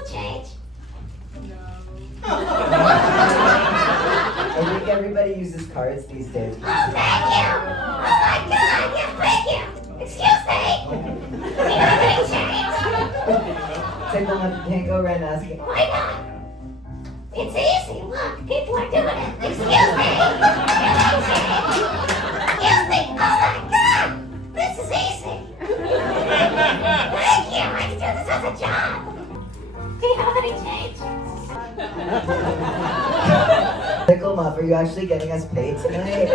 little change? I think everybody uses cards these days. Oh, thank you! Oh my God, yes, thank you! Excuse me! Do you have any change? Tickle my can't go around asking. Why not? It's easy, look, people are doing it. Excuse me! Excuse me! Oh my God! This is easy! Thank you! I can do this as a job! Do you have any change? Tickle Muff, are you actually getting us paid tonight?